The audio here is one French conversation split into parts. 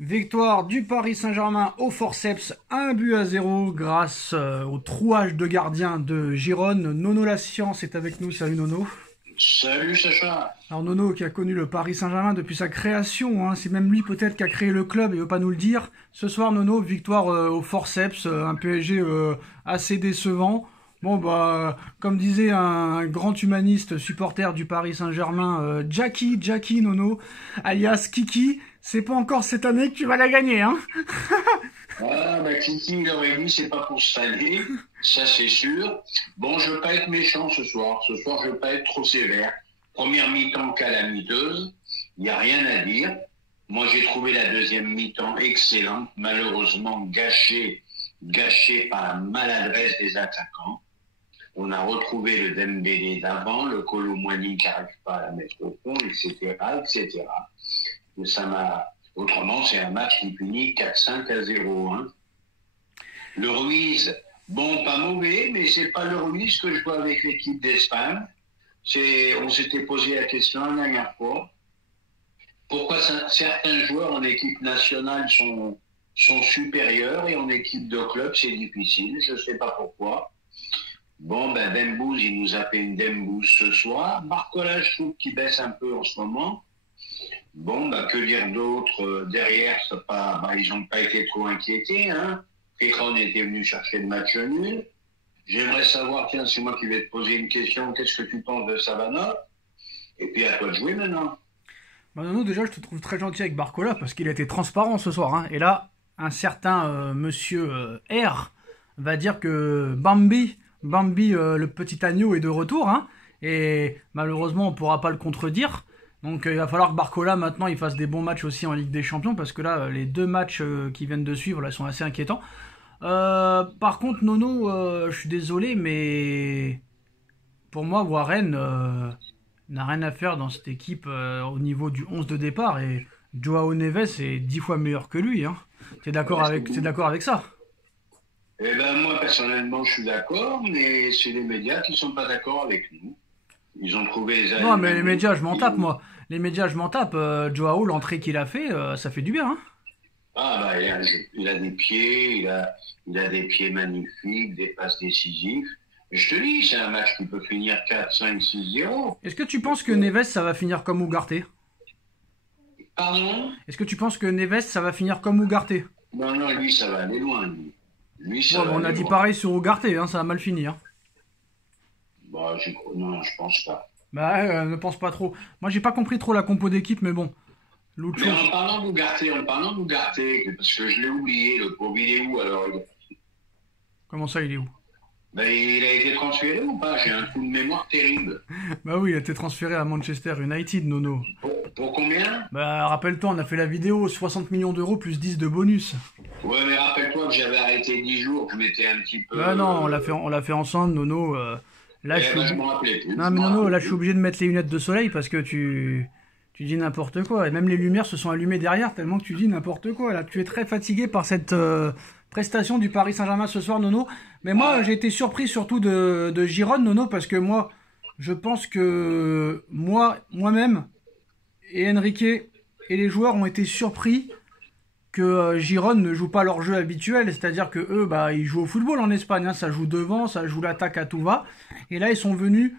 Victoire du Paris Saint-Germain au forceps, 1-0 grâce au trouage de gardien de Gironne. Nono La Science est avec nous. Salut Nono. Salut Sacha. Alors Nono qui a connu le Paris Saint-Germain depuis sa création, hein, c'est même lui peut-être qui a créé le club, il veut pas nous le dire. Ce soir Nono, victoire au forceps, un PSG assez décevant. Bon bah comme disait un grand humaniste supporter du Paris Saint-Germain, Jackie Nono, alias Kiki, c'est pas encore cette année que tu vas la gagner, hein. Ah, bah, Kiki l'aurait dit, c'est pas pour cette année, ça c'est sûr. Bon, je veux pas être méchant ce soir. Ce soir, je veux pas être trop sévère. Première mi-temps calamiteuse, il n'y a rien à dire. Moi, j'ai trouvé la deuxième mi-temps excellente, malheureusement gâchée par la maladresse des attaquants. On a retrouvé le Dembélé d'avant, le Kolo Muani qui n'arrive pas à la mettre au fond, etc. Et ça m'a... Autrement, c'est un match qui finit 4-5-0. Hein. Le Ruiz, bon, pas mauvais, mais c'est pas le Ruiz que je vois avec l'équipe d'Espagne. On s'était posé la question la dernière fois. Pourquoi certains joueurs en équipe nationale sont supérieurs et en équipe de club, c'est difficile. Je sais pas pourquoi. Bon, ben, Dembouz, il nous a fait une Dembouz ce soir. Barcola, je trouve qu'il baisse un peu en ce moment. Bon, bah, que dire d'autre derrière, ils n'ont pas été trop inquiétés. Hein. Pécron était venu chercher le match nul. J'aimerais savoir, tiens, c'est moi qui vais te poser une question. Qu'est-ce que tu penses de Savannah? Et puis à toi de jouer maintenant. Bah Nono, déjà je te trouve très gentil avec Barcola parce qu'il a été transparent ce soir, hein. Et là, un certain monsieur R va dire que Bambi le petit agneau est de retour, hein. Et malheureusement on pourra pas le contredire. Donc il va falloir que Barcola maintenant il fasse des bons matchs aussi en Ligue des Champions parce que là les deux matchs qui viennent de suivre là sont assez inquiétants. Par contre Nono, je suis désolé mais pour moi Warren n'a rien à faire dans cette équipe au niveau du 11 de départ et Joao Neves est 10 fois meilleur que lui, hein. T'es d'accord avec ça? Eh ben moi personnellement je suis d'accord, mais c'est les médias qui sont pas d'accord avec nous. Ils ont trouvé les Non mais les Allemands. médias je m'en tape moi. Les médias je m'en tape. Joao l'entrée qu'il a fait ça fait du bien, hein. Ah bah il a des pieds, il a des pieds magnifiques, des passes décisives. Et je te dis, c'est un match qui peut finir 4-5-6-0. Est-ce que tu penses que Neves ça va finir comme Ugarte? Pardon? Est-ce que tu penses que Neves, ça va finir comme Ugarte? Non, non, lui, ça va aller loin, lui. Lui, Ouais, ça bah, va on a aller dit loin. pareil sur Ugarte, hein, ça a mal fini, hein. Bah, non, je pense pas. Bah, ne pense pas trop. Moi, j'ai pas compris trop la compo d'équipe, mais bon. Mais Lucho, en parlant d'Ougarté, parce que je l'ai oublié, le pauvre, il est où alors? comment ça, il est où? Ben, il a été transféré ou pas? J'ai un coup de mémoire terrible. Bah oui, il a été transféré à Manchester United, Nono. Pour combien? Bah, rappelle-toi, on a fait la vidéo, 60 millions d'euros plus 10 de bonus. Ouais, mais rappelle-toi que j'avais arrêté 10 jours, que je m'étais un petit peu... Bah non, on l'a fait ensemble, Nono. Là, je eh suis ben, je obligé... m'en rappelais plus, Non, je mais m'en Nono, rappelais là, je suis plus. obligé de mettre les lunettes de soleil parce que tu dis n'importe quoi. Et même les lumières se sont allumées derrière tellement que tu dis n'importe quoi. Là, tu es très fatigué par cette prestation du Paris Saint-Germain ce soir, Nono. Mais moi, j'ai été surpris surtout de Gironne, Nono, parce que moi, je pense que moi-même et Enrique et les joueurs ont été surpris que Gironne ne joue pas leur jeu habituel, c'est-à-dire que eux, bah, ils jouent au football en Espagne, hein, ça joue devant, ça joue l'attaque à tout va. Et là, ils sont venus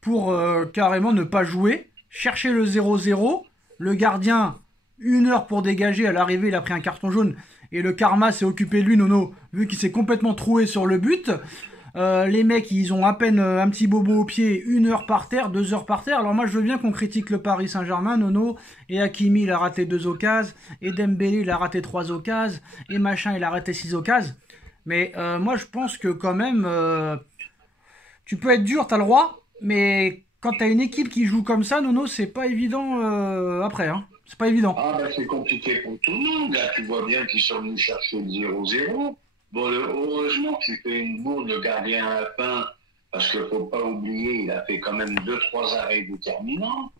pour carrément ne pas jouer, chercher le 0-0. Le gardien, 1 heure pour dégager, à l'arrivée, il a pris un carton jaune. Et le karma s'est occupé de lui, Nono, vu qu'il s'est complètement troué sur le but. Les mecs, ils ont à peine un petit bobo au pied, 1 heure par terre, 2 heures par terre. Alors moi, je veux bien qu'on critique le Paris Saint-Germain, Nono. Et Hakimi, il a raté 2 occasions. Et Dembélé, il a raté 3 occasions. Et machin, il a raté 6 occasions. Mais moi, je pense que quand même, tu peux être dur, t'as le droit. Mais quand t'as une équipe qui joue comme ça, Nono, c'est pas évident après, hein. C'est pas évident. Ah, ben, c'est compliqué pour tout le monde. Là, tu vois bien qu'ils sont venus chercher le 0-0. Bon, heureusement qu'il fait une bourde, le gardien à la fin, parce qu'il ne faut pas oublier, il a fait quand même deux trois arrêts déterminants.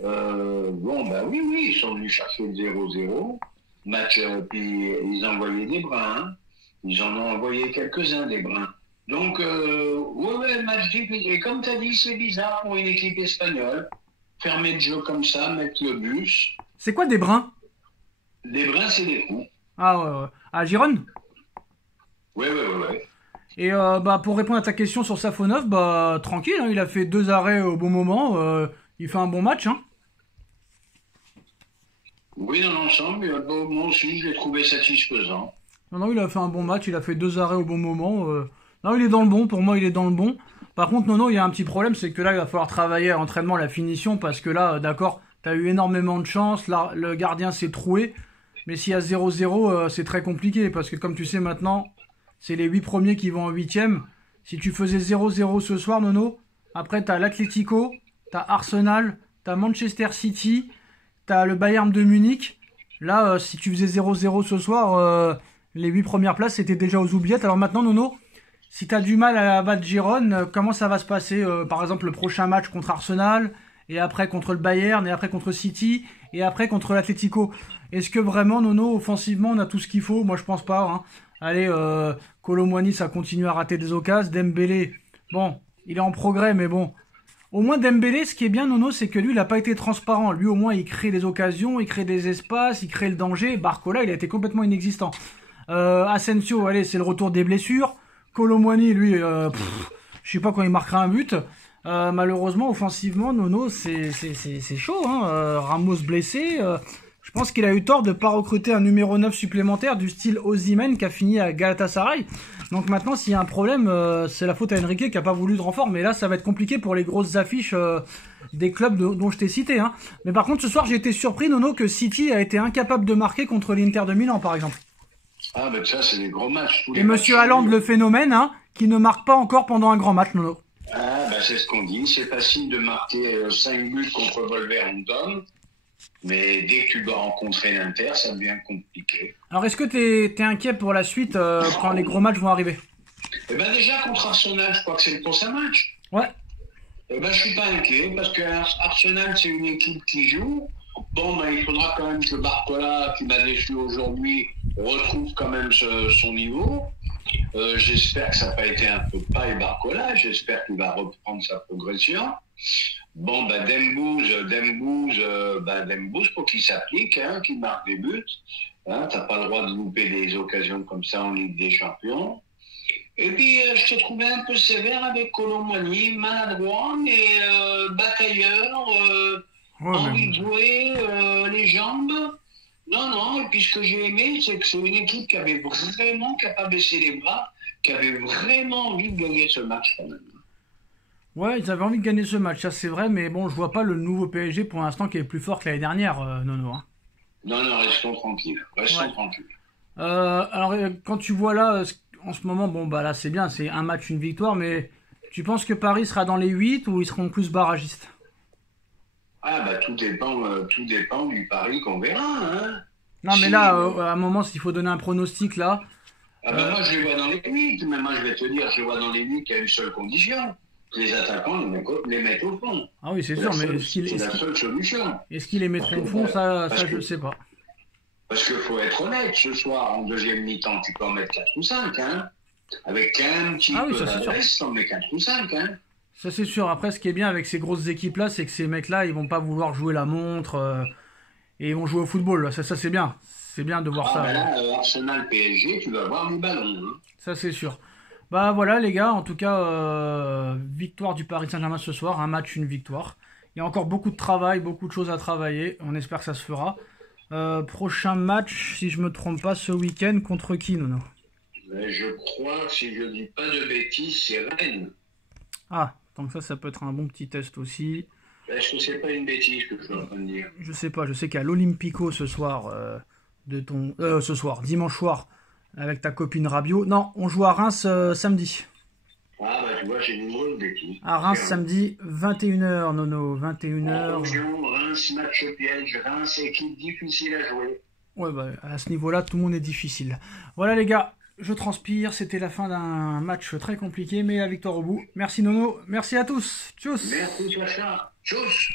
Bon, ben oui, oui, ils sont venus chercher le 0-0. Match, puis ils envoyaient des brins. Hein. Ils en ont envoyé quelques-uns des brins. Donc, ouais, ouais, match difficile. Et comme tu as dit, c'est bizarre pour une équipe espagnole. Fermer le jeu comme ça, mettre le bus. C'est quoi des brins? Des brins, c'est des coups. Ah ouais, ouais. À Gironne? Ouais, ouais, ouais, ouais. Et bah pour répondre à ta question sur Safonov, bah tranquille, hein, il a fait 2 arrêts au bon moment, il fait un bon match, hein. Oui, dans l'ensemble, bon, moi aussi, je l'ai trouvé satisfaisant. Non, non, il a fait un bon match, il a fait 2 arrêts au bon moment. Non, il est dans le bon, pour moi il est dans le bon. Par contre, non, non, il y a un petit problème, c'est que là il va falloir travailler à l'entraînement, la finition, parce que là, d'accord, t'as eu énormément de chance, là, le gardien s'est troué, mais s'il y a 0-0, c'est très compliqué, parce que comme tu sais maintenant, c'est les 8 premiers qui vont en huitième. Si tu faisais 0-0 ce soir, Nono, après t'as l'Atlético, t'as Arsenal, t'as Manchester City, t'as le Bayern de Munich. Là, si tu faisais 0-0 ce soir, les 8 premières places c'était déjà aux oubliettes. Alors maintenant, Nono, si t'as du mal à battre Gironne, comment ça va se passer par exemple, le prochain match contre Arsenal, et après contre le Bayern, et après contre City, et après contre l'Atlético. Est-ce que vraiment, Nono, offensivement, on a tout ce qu'il faut? Moi, je pense pas, hein. Allez, Kolo Muani, ça continue à rater des occasions. Dembélé, bon, il est en progrès, mais bon. Au moins, Dembélé, ce qui est bien, Nono, c'est que lui, il n'a pas été transparent. Lui, au moins, il crée des occasions, il crée des espaces, il crée le danger. Barcola, il a été complètement inexistant. Asensio, allez, c'est le retour des blessures. Kolo Muani, lui, je sais pas quand il marquera un but. Malheureusement, offensivement, Nono, c'est chaud, hein. Ramos blessé. Je pense qu'il a eu tort de ne pas recruter un numéro 9 supplémentaire du style Osimhen qui a fini à Galatasaray. Donc maintenant, s'il y a un problème, c'est la faute à Enrique qui a pas voulu de renfort. Mais là, ça va être compliqué pour les grosses affiches des clubs dont je t'ai cité, hein. Mais par contre, ce soir, j'ai été surpris, Nono, que City a été incapable de marquer contre l'Inter de Milan, par exemple. Ah, ben ça, c'est des gros matchs. Tous Et les Monsieur matchs. Haaland, le phénomène, hein, qui ne marque pas encore pendant un grand match, Nono. Ah, ben c'est ce qu'on dit. C'est facile de marquer 5 buts contre Wolverhampton. Mais dès que tu dois rencontrer l'Inter, ça devient compliqué. Alors, est-ce que t'es inquiet pour la suite quand les gros matchs vont arriver? Eh ben déjà, contre Arsenal, je crois que c'est le prochain match. Ouais. Eh ben, je suis pas inquiet parce que Arsenal, c'est une équipe qui joue. Bon, ben, il faudra quand même que Barcola, qui m'a déçu aujourd'hui, retrouve quand même son niveau. J'espère que ça n'a pas été un peu paille Barcola. J'espère qu'il va reprendre sa progression. Bon, bah, Dembouz, faut qu'il s'applique, hein, qu'il marque des buts. Hein, t'as pas le droit de louper des occasions comme ça en Ligue des Champions. Et puis, je te trouvais un peu sévère avec Kolo Muani, maladroit, mais batailleur, Ouais, envie de mais... jouer, les jambes. Non, non, et puis ce que j'ai aimé, c'est que c'est une équipe qui avait vraiment, qui n'a pas baissé les bras, qui avait vraiment envie de gagner ce match quand même. Ouais, ils avaient envie de gagner ce match, ça c'est vrai, mais bon, je vois pas le nouveau PSG pour l'instant qui est plus fort que l'année dernière, Nono, hein. Non, non, restons tranquilles, Ouais. restons tranquilles. Alors, quand tu vois là, en ce moment, bon, bah là c'est bien, c'est un match, une victoire, mais tu penses que Paris sera dans les 8 ou ils seront plus barragistes? Ah, bah tout dépend du pari qu'on verra, hein. Non, mais là, à un moment, s'il faut donner un pronostic là, Ah ben moi, je les vois dans les 8, mais moi, je vais te dire, je les vois dans les 8 à une seule condition. Que les attaquants les mettent au fond. ah oui, c'est C'est sûr, la mais seule, c'est la seule solution. est-ce qu'ils les mettront au fond, ça je sais pas. Parce qu'il faut être honnête, ce soir, en deuxième mi-temps, tu peux en mettre 4 ou 5, hein. Avec un petit Ah oui, peu ça c'est sûr. d'adresse, t'en mets 4 ou 5, hein. Ça c'est sûr. Après, ce qui est bien avec ces grosses équipes là, c'est que ces mecs là, ils vont pas vouloir jouer la montre et ils vont jouer au football. Ça c'est bien. C'est bien de voir Ah ça. ben là, Arsenal PSG, tu vas avoir du ballon, hein. Ça c'est sûr. Bah voilà les gars, en tout cas, victoire du Paris Saint-Germain ce soir, un match, une victoire. Il y a encore beaucoup de travail, beaucoup de choses à travailler, on espère que ça se fera. Prochain match, si je me trompe pas, ce week-end, contre qui, Nono? Mais je crois, si je dis pas de bêtises, c'est Rennes. Ah, donc ça peut être un bon petit test aussi. Est-ce que c'est pas une bêtise que je suis en train de dire? Je sais pas, je sais qu'à l'Olympico ce soir, ce soir, dimanche soir, avec ta copine Rabiot. Non, on joue à Reims samedi. Ah bah tu vois, j'ai une grosse bêtise. À Reims samedi, 21h, Nono, 21h. Attention, Reims, match piège, Reims, équipe difficile à jouer. Ouais, bah, à ce niveau-là, tout le monde est difficile. Voilà les gars, je transpire, c'était la fin d'un match très compliqué, mais la victoire au bout. Merci Nono, merci à tous. Tchuss. Merci Sacha. Tchuss.